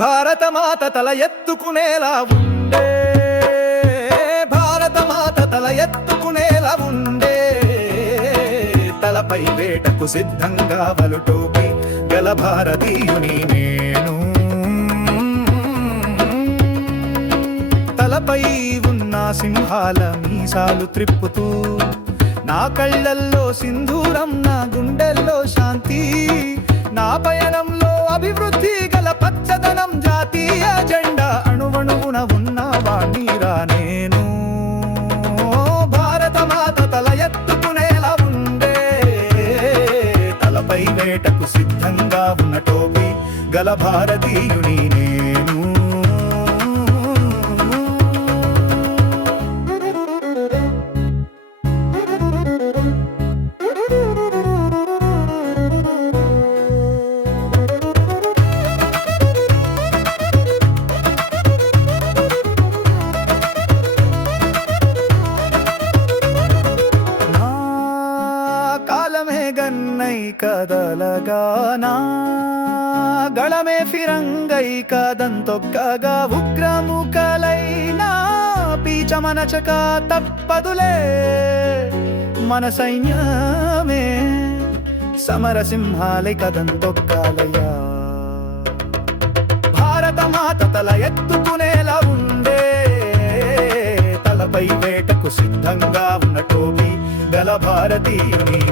భారతమాత తల ఎత్తుకునేలా ఉండే, భారతమాత తల ఎత్తుకునేలా ఉండే, తలపై వేటకు సిద్ధంగా వలుటోపి గల భారతీయుని నేను. తలపై ఉన్న సింహాల మీసాలు త్రిప్పుతూ, నా కళ్ళల్లో సింధూరం, నా గుండెల్లో శాంతి, నా పయనంలో అభివృద్ధి గల పచ్చదనం, జాతీయ జెండా అణువణువున ఉన్నవాణ్ణిరా నేను. భారతమాత తల ఎత్తుకునేలా ఉండే, తలపై వేటకు సిద్ధంగా ఉన్న టోపీ గల భారతీయుని నేను. గన్నై కదలగానా, గళమే ఫిరంగై కదంతొక్కగా, ఉగ్రముఖలైనా పీచమనచక తప్పదులే మన సైన్యమే, సమరసింహాలై కదంతొక్కాలయ్యా. భారతమాత తల ఎత్తుకునేలా ఉండే, తలపై వేటకు సిద్ధంగా ఉన్న టోపీ గల భారతీయుని.